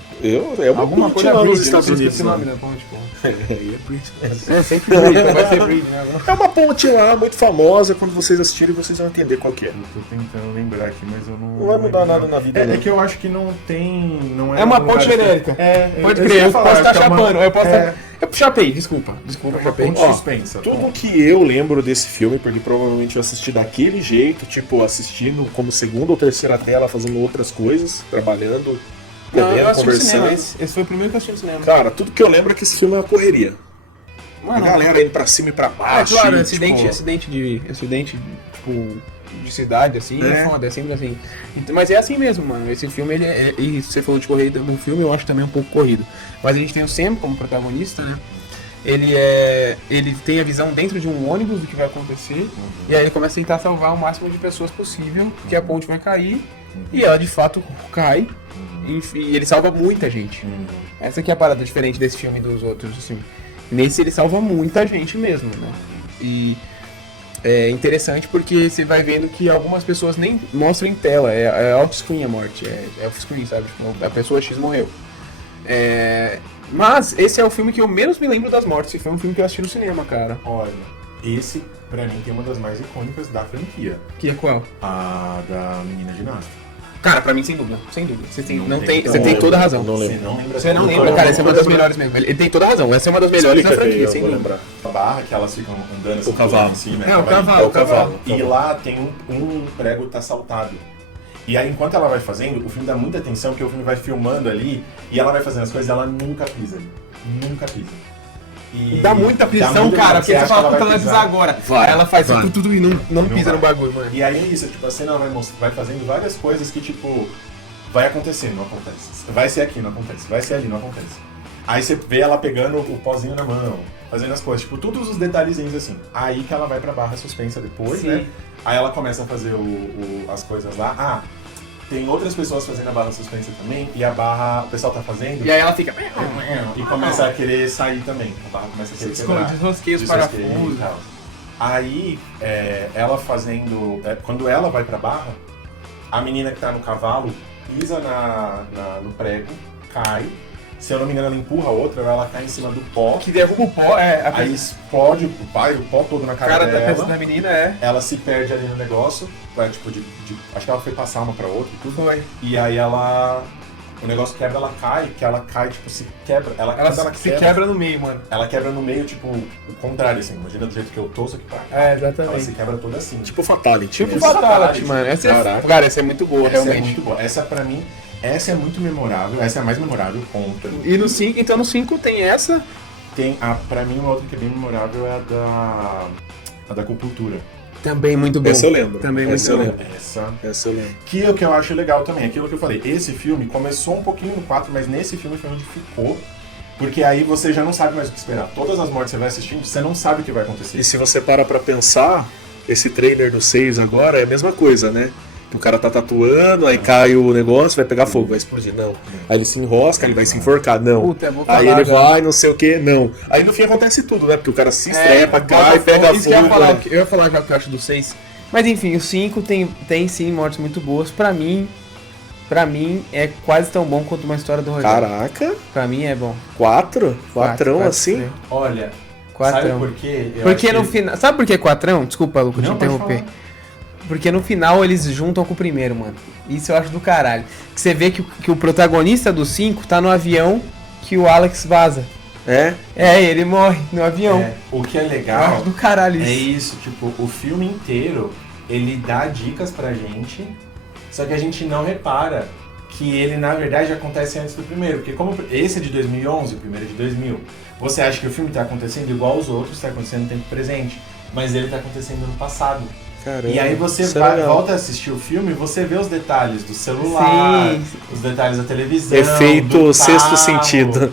É uma Alguma ponte coisa lá nos Bridge, Estados não sei Unidos. se o nome né? da ponte, pô. É É sempre Bridge, vai ser Bridge, né? É uma ponte lá muito famosa, quando vocês assistirem vocês vão entender qual que é. Eu tô tentando lembrar aqui, mas eu não. Não vai mudar nada na vida, É não. que eu acho que não tem. Não É uma um ponte lugar genérica. Pode eu crer, ia eu falar, posso estar acho que é uma- chapando, eu posso é, Eu chapei, desculpa, uma chapei. ponte Ó, suspensa. Tudo que eu lembro desse filme, porque provavelmente eu assisti daquele jeito, tipo, assistindo como segunda ou terceira tela, fazendo outras coisas, trabalhando, Não, eu comendo, assisti no cinema, conversando. esse foi o primeiro que eu assisti no cinema. Cara, tudo que eu lembro é que esse filme é uma correria. Mano, a galera indo pra cima e pra baixo. claro, e, acidente tipo, de cidade, assim, é foda, é sempre assim. Então, mas é assim mesmo, mano. Esse filme, e você falou de corrida no filme, eu acho também um pouco corrido. Mas a gente tem o Sam como protagonista, né? Ele tem a visão dentro de um ônibus do que vai acontecer, e aí ele começa a tentar salvar o máximo de pessoas possível, porque a ponte vai cair, e ela de fato cai, e ele salva muita gente. Essa que é a parada diferente desse filme e dos outros, assim. Nesse ele salva muita gente mesmo, né? E é interessante porque você vai vendo que algumas pessoas nem mostram em tela, é off-screen a morte, é off-screen, sabe? Tipo, a pessoa X morreu. Mas esse é o filme que eu menos me lembro das mortes, foi um filme que eu assisti no cinema, cara. Olha, esse pra mim tem uma das mais icônicas da franquia. Que é qual? A da menina ginasta. Cara, pra mim, sem dúvida. Você tem tem toda a razão. Você não lembra? Você não lembra, cara, essa é uma das melhores mesmo. Ele tem toda a razão, essa é uma das melhores da franquia, sem dúvida. A barra que elas ficam andando assim, O cavalo. em cima. O cavalo. E lá tem um prego tá saltado. E aí, enquanto ela vai fazendo, o filme dá muita atenção, porque o filme vai filmando ali, e ela vai fazendo as coisas e ela nunca pisa. Nunca pisa. E dá muita pressão, cara, porque você fala, puta, ela vai pisar agora. Vai, ela faz vai. tudo e não pisa no bagulho, mano. E aí é isso, tipo, a cena vai fazendo várias coisas que, tipo, vai acontecer, não acontece. Vai ser aqui, não acontece. Vai ser ali, não acontece. Aí você vê ela pegando o pozinho na mão, fazendo as coisas, tipo, todos os detalhezinhos assim. Aí que ela vai pra barra suspensa depois, né? Aí ela começa a fazer as coisas lá. Tem outras pessoas fazendo a barra suspensa também, e a barra, o pessoal tá fazendo. E aí ela fica... E começa a querer sair também. A barra começa a querer quebrar. Desrosqueia os parafusos. Aí, ela fazendo... quando ela vai pra barra, a menina que tá no cavalo pisa no prego, cai. Se eu não me engano, ela empurra a outra, ou ela cai em cima do pó. Que derruba o pó, Aí explode o pó todo na cara dela. da menina, Ela se perde ali no negócio, tipo, acho que ela foi passar uma pra outra e tudo. Foi. E aí o negócio quebra, ela cai, tipo, se quebra. Ela se quebra no meio, mano. Ela quebra no meio, tipo, o contrário, assim. Imagina do jeito que eu tô, só que pra cá. Exatamente. Ela se quebra toda assim. Tipo Fatality. Tipo Fatality, mano. Cara, essa é muito boa, Essa é realmente. muito boa. Essa, pra mim, essa é muito memorável. Essa é a mais memorável, ponto. E no 5, então no 5 tem essa. Tem, pra mim, uma outra que é bem memorável é a da acupuntura. Também muito bom. Essa eu lembro. Também muito bom. Essa eu lembro. Que é o que eu acho legal também, aquilo que eu falei. Esse filme começou um pouquinho no 4, mas nesse filme foi onde ficou. Porque aí você já não sabe mais o que esperar. Todas as mortes que você vai assistindo, você não sabe o que vai acontecer. E se você para pra pensar, esse trailer do 6 agora é a mesma coisa, né? O cara tá tatuando, aí cai o negócio, vai pegar fogo, vai explodir, não. Aí ele se enrosca, ele vai se enforcar, não. Puta, eu vou falar aí ele agora. vai, não sei o que, não. Aí no fim acontece tudo, né? Porque o cara se estrepa, cai, pega isso fogo. que eu ia falar já o que eu acho do 6. Mas enfim, o 5 tem sim mortes muito boas. Pra mim é quase tão bom quanto uma história do Rogério. Caraca, Pra mim é bom. 4? Quatrão assim? Olha, Quatrão. sabe por quê? Porque no final. Sabe por que quatrão? Desculpa, Luca, te Não, pode interromper. falar. Porque no final eles juntam com o primeiro, mano. Isso eu acho do caralho. Que você vê que o protagonista do 5 tá no avião que o Alex vaza. É? Ele morre no avião. O que é Eu legal acho do caralho é isso. isso, tipo, o filme inteiro, ele dá dicas pra gente, só que a gente não repara que ele, na verdade, acontece antes do primeiro. Porque como esse é de 2011, o primeiro é de 2000, você acha que o filme tá acontecendo igual aos outros, tá acontecendo no tempo presente, mas ele tá acontecendo no passado. Caramba, E aí você isso é legal. volta a assistir o filme e você vê os detalhes do celular, Sim. os detalhes da televisão, Efeito do sexto carro. sentido.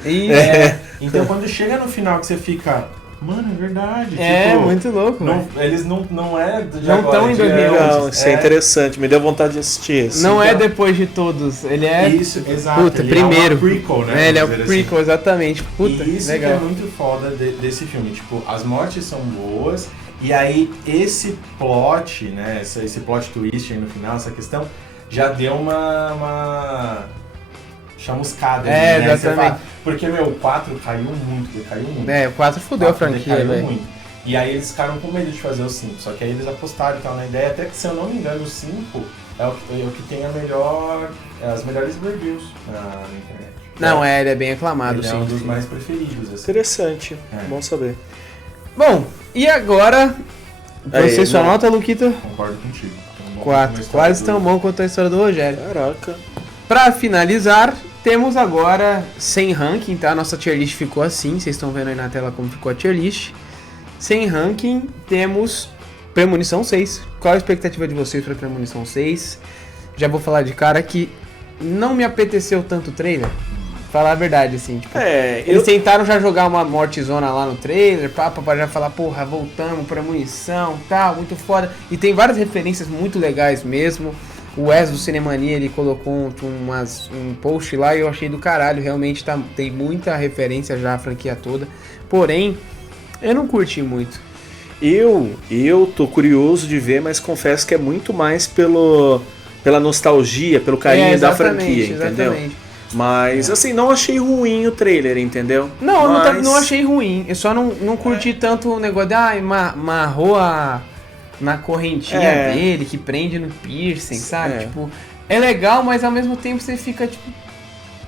Então quando chega no final que você fica, mano, é verdade. É, tipo, muito louco, não, velho. eles não é de Não agora, tão em de 2011. Legal, antes. isso é interessante, me deu vontade de assistir esse. Não é Então- depois de todos, ele é... Isso, exato. Puta, ele primeiro. É uma prequel, né? Ele é o vamos dizer prequel, exatamente. Puta, e isso legal. que é muito foda desse filme. Tipo, as mortes são boas, e aí esse plot, né? Esse plot twist aí no final, essa questão, já deu uma chamuscada. É, né? Você exatamente. fala- porque, meu, o 4 caiu muito. É, o 4 fudeu a 4 franquia, decaiu velho. muito. E aí eles ficaram com medo de fazer o 5, só que aí eles apostaram e tal na ideia, até que, se eu não me engano, o 5 é o que tem as melhores reviews na internet. Não, ele é bem aclamado, Ele sim. é um dos sim. mais preferidos, assim. Interessante, É. bom saber. Bom, e agora, Aí, você sua não. nota, Luquita? Concordo contigo. Então, 4, quase tão bom quanto a história do Rogério. Caraca. Pra finalizar, temos agora, sem ranking, tá? Nossa tier list ficou assim, vocês estão vendo aí na tela como ficou a tier list. Sem ranking, temos Premonição 6. Qual a expectativa de vocês para Premonição 6? Já vou falar de cara que não me apeteceu tanto o trailer. Falar a verdade, assim, tipo, eles tentaram já jogar uma mortezona lá no trailer, pra já falar, porra, voltamos, Premonição, tal, muito foda. E tem várias referências muito legais mesmo. O Wes do Cinemania, ele colocou um post lá e eu achei do caralho, realmente tem muita referência já a franquia toda. Porém, eu não curti muito. Eu tô curioso de ver, mas confesso que é muito mais pela nostalgia, pelo carinho da franquia, entendeu? Exatamente. Mas, assim, não achei ruim o trailer, entendeu? Não achei ruim. Eu só não curti tanto o negócio de, amarrou na correntinha dele, que prende no piercing, sabe? Tipo, é legal, mas ao mesmo tempo você fica, tipo,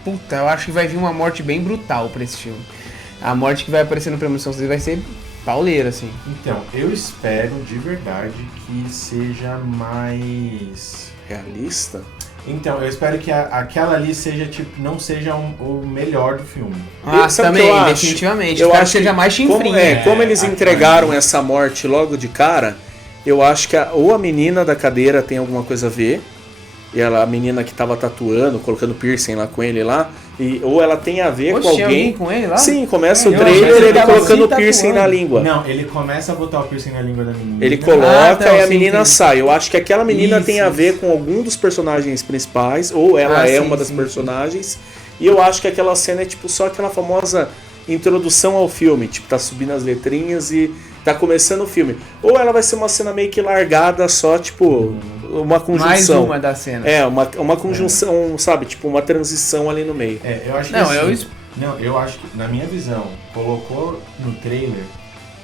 puta, eu acho que vai vir uma morte bem brutal pra esse filme. A morte que vai aparecer no Premonição 6 vai ser pauleira, assim. Então, eu espero de verdade que seja mais... realista? Então, eu espero que aquela ali seja, tipo, não seja o melhor do filme. Também, definitivamente. Eu acho que seja mais chinfrinho. Como eles entregaram essa morte logo de cara, eu acho que ou a menina da cadeira tem alguma coisa a ver, e a menina que tava tatuando, colocando piercing lá com ele lá, ou ela tem a ver com alguém com ele lá? Sim, começa o trailer ele colocando piercing na língua. Não, ele começa a botar o piercing na língua da menina. Ele coloca e a menina sai. Eu acho que aquela menina tem a ver com algum dos personagens principais, ou ela uma das personagens. E eu acho que aquela cena é tipo só aquela famosa introdução ao filme, tipo, tá subindo as letrinhas e tá começando o filme. Ou ela vai ser uma cena meio que largada só, tipo, uma conjunção. Mais uma das cenas. Uma conjunção, sabe? Tipo, uma transição ali no meio. Eu acho que eu acho que, na minha visão, colocou no trailer,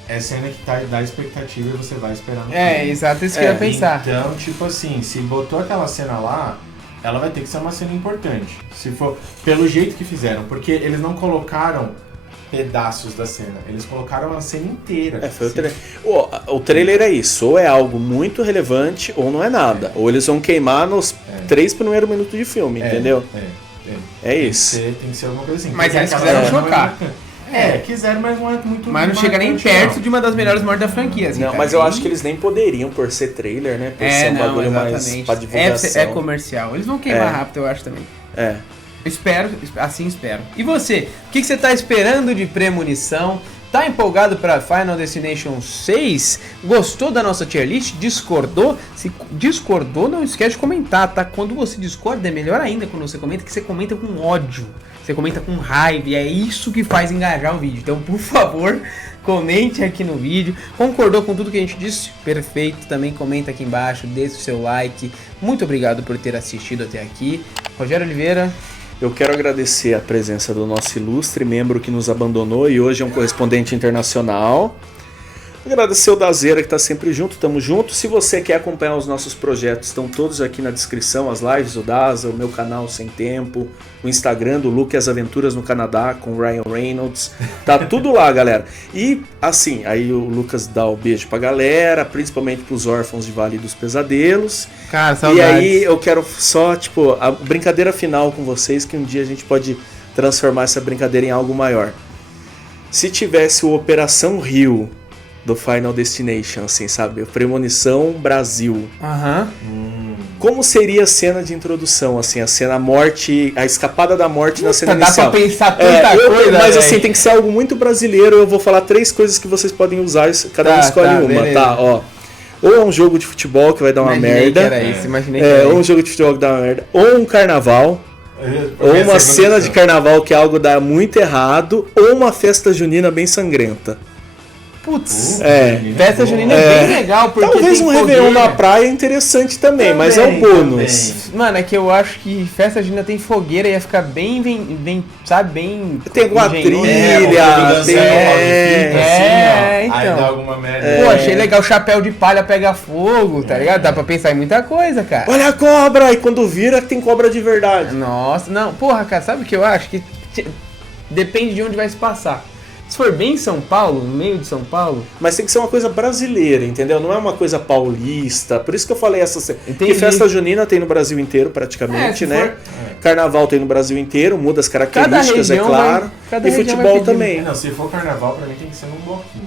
é cena que dá expectativa e você vai esperar no filme. Exato, isso que eu ia pensar. Então, tipo assim, se botou aquela cena lá, ela vai ter que ser uma cena importante. Se for pelo jeito que fizeram, porque eles não colocaram pedaços da cena, eles colocaram a cena inteira. O trailer é isso, ou é algo muito relevante ou não é nada. Ou eles vão queimar nos 3 primeiros minutos de filme, entendeu? É isso. Tem que ser alguma coisa assim. Mas eles quiseram chocar. Quiseram, mas não é muito... Mas não chega nem perto de uma das melhores mortes da franquia. Assim, não, mas eu acho que eles nem poderiam por ser trailer, né? Por ser um bagulho mais pra divulgação. É comercial. Eles vão queimar rápido, eu acho também. Espero. E você? O que você tá esperando de Premonição? Tá empolgado pra Final Destination 6? Gostou da nossa tier list? Discordou? Se discordou, não esquece de comentar, tá? Quando você discorda, é melhor ainda quando você comenta, que você comenta com ódio. Você comenta com raiva, e é isso que faz engajar o vídeo. Então, por favor, comente aqui no vídeo. Concordou com tudo que a gente disse? Perfeito. Também comenta aqui embaixo, deixa o seu like. Muito obrigado por ter assistido até aqui. Rogério Oliveira. Eu quero agradecer a presença do nosso ilustre membro que nos abandonou e hoje é um correspondente internacional. Agradecer o Dazeira que está sempre junto, tamo junto. Se você quer acompanhar os nossos projetos, estão todos aqui na descrição, as lives do Daza, o meu canal Sem Tempo, o Instagram do Luke e as Aventuras no Canadá com o Ryan Reynolds, tá tudo lá, galera. E assim, aí o Lucas dá o beijo pra galera, principalmente pros órfãos de Vale dos Pesadelos. Cara, saudades. E aí eu quero só, tipo, a brincadeira final com vocês, que um dia a gente pode transformar essa brincadeira em algo maior. Se tivesse o Operação Rio do Final Destination, assim, sabe? Premonição Brasil. Como seria a cena de introdução, assim, a cena morte, a escapada da morte na cena inicial? Dá pra pensar tanta coisa, mas assim, tem que ser algo muito brasileiro. Eu vou falar 3 coisas que vocês podem usar, cada um escolhe uma, beleza. Tá? Ó. Ou é um jogo de futebol que vai dar uma merda. Ou um jogo de futebol que dá uma merda. Ou um carnaval. Ou uma cena de carnaval que algo dá muito errado. Ou uma festa junina bem sangrenta. Putz, festa junina é bem legal, porque talvez um Réveillon na praia é interessante também, mas é um bônus. Mano, é que eu acho que festa junina tem fogueira, ia ficar bem sabe, bem... Tem alguma trilha, então. Aí dá alguma merda. Pô, achei legal, chapéu de palha pega fogo, tá ligado? Dá pra pensar em muita coisa, cara. Olha a cobra, e quando vira tem cobra de verdade. Nossa, não, porra, cara, sabe o que eu acho? Que depende de onde vai se passar. Se for bem em São Paulo, no meio de São Paulo... Mas tem que ser uma coisa brasileira, entendeu? Não é uma coisa paulista. Por isso que eu falei essa... Entendi. Que festa junina tem no Brasil inteiro, praticamente, É, se né? Carnaval tem no Brasil inteiro, muda as características, é região claro. cada E região futebol vai pedir. também. Não, se for carnaval, pra mim tem que ser num bloquinho.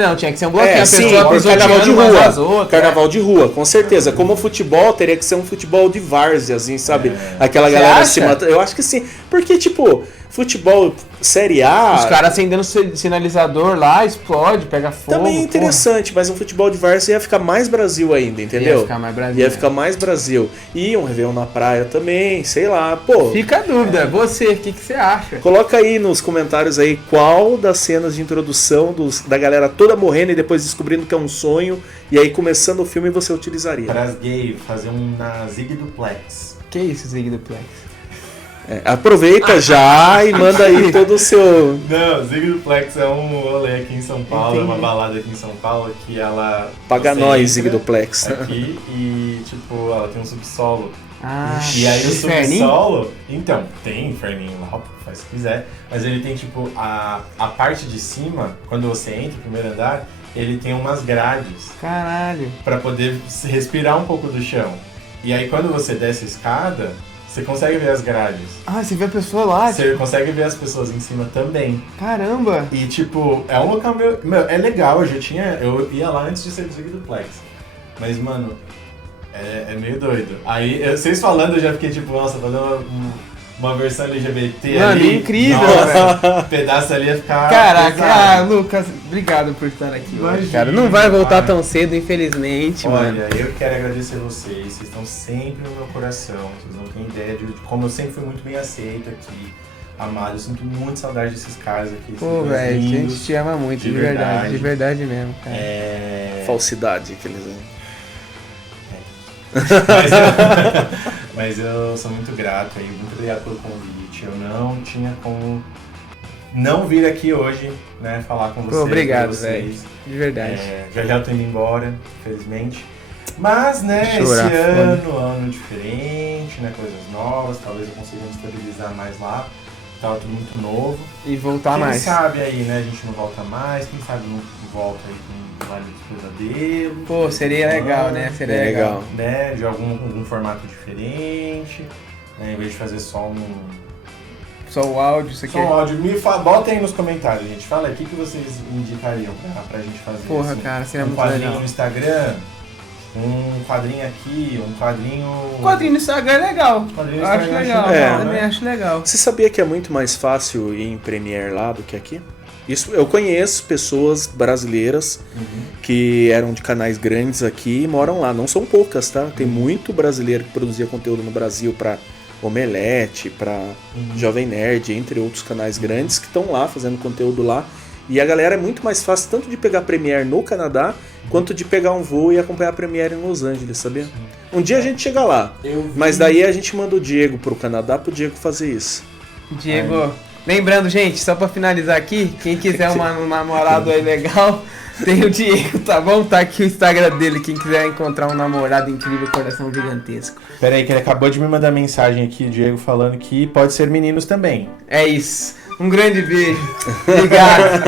Não, tinha que ser um bloquinho. A sim, pessoa carnaval de pisoteando umas às rua. outras, Carnaval de rua, com certeza. Como o futebol, teria que ser um futebol de várzea, assim, sabe? Aquela Você galera acha? se mata. Eu acho que sim. Porque, tipo, futebol Série A. Os caras acendendo sinalizador lá, explode, pega fogo. Também é interessante, mas um futebol de várzea ia ficar mais Brasil ainda, entendeu? Ia ficar mais Brasil. Ia ficar mais Brasil. E um Réveillon na praia também, sei lá, pô. Fica a dúvida, você, o que você acha? Coloca aí nos comentários aí qual das cenas de introdução da galera toda morrendo e depois descobrindo que é um sonho, e aí começando o filme você utilizaria. Para as gays, fazer um na Zig Duplex. Que isso, Zig Duplex? Aproveita já e manda aí todo o seu... Não, Zig Duplex é um rolê aqui em São Paulo, é uma balada aqui em São Paulo que ela... Paga você nós, entra Zig Duplex. aqui e, tipo, ela tem um subsolo. Ah, E aí o inferninho? subsolo... Então, tem inferninho lá, faz se quiser. Mas ele tem, tipo, a parte de cima, quando você entra, o primeiro andar, ele tem umas grades Caralho. pra poder se respirar um pouco do chão. E aí quando você desce a escada, você consegue ver as grades. Ah, você vê a pessoa lá? Você consegue ver as pessoas em cima também. Caramba. E tipo, é um local meio... Meu, é legal, eu ia lá antes de ser do Zig Duplex. Mas, mano, é meio doido. Aí, vocês falando, eu já fiquei tipo, nossa, fazer uma versão LGBT Mano, ali. incrível, Nossa, o pedaço ali ia ficar Caraca, pesado. Lucas, obrigado por estar aqui hoje, Imagina, cara. Não vai voltar cara. tão cedo, infelizmente, mano. Olha, eu quero agradecer vocês estão sempre no meu coração, vocês não têm ideia de como eu sempre fui muito bem aceito aqui, amado, eu sinto muito saudade desses caras aqui. Pô, esses dois velho, a gente lindos. te ama muito, de verdade mesmo, cara. Falsidade que eles... Mas eu sou muito grato aí, muito obrigado pelo convite, eu não tinha como não vir aqui hoje, né, falar com vocês. Pô, obrigado, com vocês. velho, de verdade. Já eu tô indo embora, infelizmente. Mas, né, Chorar, esse ano diferente, né, coisas novas, talvez eu consiga me estabilizar mais lá. Tava tudo muito novo. E voltar Quem mais. sabe aí, né, a gente não volta mais, quem sabe não volta aí com Vale dos Pesadelos. Pô, seria legal, né? Seria legal. Né, de algum formato diferente, né, em vez de fazer só Só o áudio, isso aqui. só um áudio. Botem aí nos comentários, gente. Fala aí, o que vocês indicariam pra gente fazer? Porra, assim? cara, seria Um muito quadrinho legal. no Instagram, um quadrinho aqui, um quadrinho... Quadrinho no Instagram é legal. Quadrinho no Eu acho Instagram legal, é, também né? acho legal. Você sabia que é muito mais fácil ir em Premiere lá do que aqui? Isso, eu conheço pessoas brasileiras que eram de canais grandes aqui e moram lá. Não são poucas, tá? Tem muito brasileiro que produzia conteúdo no Brasil pra Omelete, pra Jovem Nerd, entre outros canais grandes que estão lá fazendo conteúdo lá. E a galera é muito mais fácil tanto de pegar Premiere no Canadá quanto de pegar um voo e acompanhar a Premiere em Los Angeles, sabia? Um dia a gente chega lá, mas daí a gente manda o Diego pro Canadá pro Diego fazer isso. Diego, lembrando, gente, só pra finalizar aqui, quem quiser um namorado aí legal, tem o Diego, tá bom? Tá aqui o Instagram dele, quem quiser encontrar um namorado incrível, coração gigantesco. Pera aí, que ele acabou de me mandar mensagem aqui, o Diego, falando que pode ser meninos também. É isso. Um grande beijo. Obrigado.